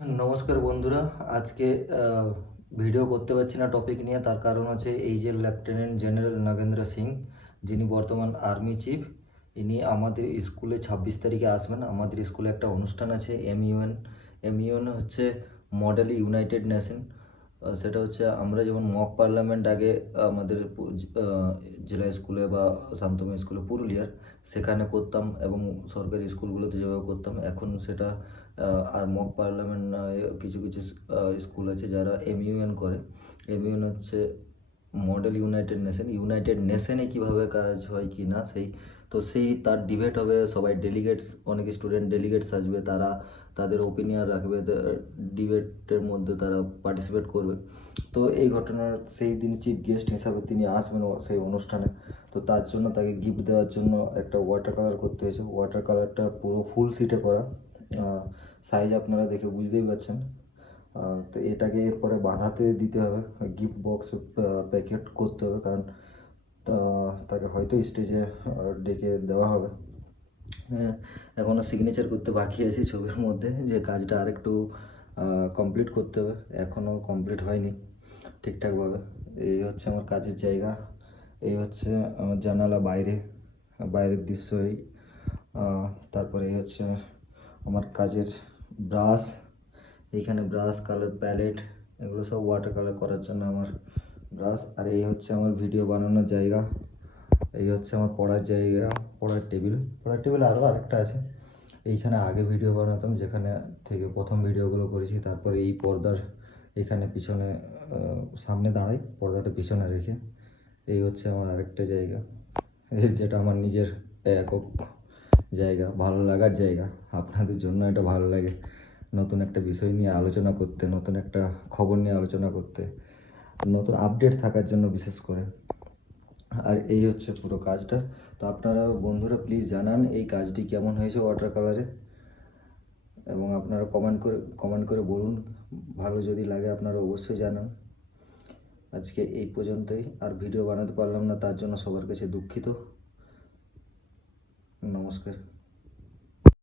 নমস্কার বন্ধুরা। আজকে ভিডিও করতে পারছি না টপিক নিয়ে, তার কারণ হচ্ছে এই যে লেফটেন্যান্ট জেনারেল নগেন্দ্র সিং, যিনি বর্তমান আর্মি চিফ, ইনি আমাদের স্কুলে 26 তারিখে আসবেন। আমাদের স্কুলে একটা অনুষ্ঠান আছে এমইউএন। এমইউএন হচ্ছে মডেল ইউনাইটেড নেশন। সেটা হচ্ছে আমরা যেমন মক পার্লামেন্ট আগে আমাদের জেলা স্কুলে বা শান্তময় স্কুলে পুরুলিয়ার সেখানে করতাম, এবং সরকারি স্কুলগুলোতে যেভাবে করতাম, এখন সেটা আর মক পার্লামেন্ট নয়। কিছু কিছু স্কুল আছে যারা এমইউএন করে। এমইউএন হচ্ছে মডেল ইউনাইটেড নেশন। ইউনাইটেড নেশনে কীভাবে কাজ হয় কি না, সেই তার ডিবেট হবে। সবাই ডেলিগেটস, অনেক স্টুডেন্ট ডেলিগেটস আসবে, তারা তাদের ওপিনিয়ন রাখবে, ডিবেটের মধ্যে তারা পার্টিসিপেট করবে। তো এই ঘটনার সেই দিন চিফ গেস্ট হিসাবে তিনি আসবেন সেই অনুষ্ঠানে। তো তার জন্য তাকে গিফট দেওয়ার জন্য একটা ওয়াটার কালার করতে হয়েছে। ওয়াটার কালারটা পুরো ফুল সিটে করা, সাইজ আপনারা দেখে বুঝতেই পারছেন। তো এটাকে এরপরে বাঁধাতে দিতে হবে, গিফট বক্স প্যাকেট করতে হবে, কারণ তাকে হয়তো স্টেজে ডেকে দেওয়া হবে। হ্যাঁ, এখনও সিগনেচার করতে বাকি আছে ছবির মধ্যে, যে কাজটা আরেকটু কমপ্লিট করতে হবে, এখনও কমপ্লিট হয়নি ঠিকঠাকভাবে। এই হচ্ছে আমার কাজের জায়গা, এই হচ্ছে আমার জানালা, বাইরের দৃশ্য এই। তারপরে এই হচ্ছে আমার কাজের ব্রাশ, এইখানে ব্রাশ, কালার প্যালেট, এগুলো সব ওয়াটার কালার করার জন্য আমার ব্রাশ। আর এই হচ্ছে আমার ভিডিও বানানোর জায়গা, এই হচ্ছে আমার পড়ার জায়গা, পড়ার টেবিল আরও আরেকটা আছে। এইখানে আগে ভিডিও বানাতাম, যেখানে থেকে প্রথম ভিডিওগুলো করেছি। তারপরে এই পর্দার এখানে পিছনে সামনে দাঁড়াই, পর্দাটা পিছনে রেখে। এই হচ্ছে আমার আরেকটা জায়গা, যেটা আমার নিজের একক জায়গা, ভালো লাগার জায়গা। আপনাদের জন্য এটা ভালো লাগে, নতুন একটা বিষয় নিয়ে আলোচনা করতে, নতুন একটা খবর নিয়ে আলোচনা করতে, নতুন আপডেট থাকার জন্য বিশেষ করে। আর এই হচ্ছে পুরো কাজটা। তো আপনারা বন্ধুরা প্লিজ জানান এই কাজটি কেমন হয়েছে ওয়াটার কালারে, এবং আপনারা কমেন্ট করে বলুন। ভালো যদি লাগে আপনারা অবশ্যই জানান। আজকে এই পর্যন্তই, আর ভিডিও বানাতে পারলাম না, তার জন্য সবার কাছে দুঃখিত। নমস্কার।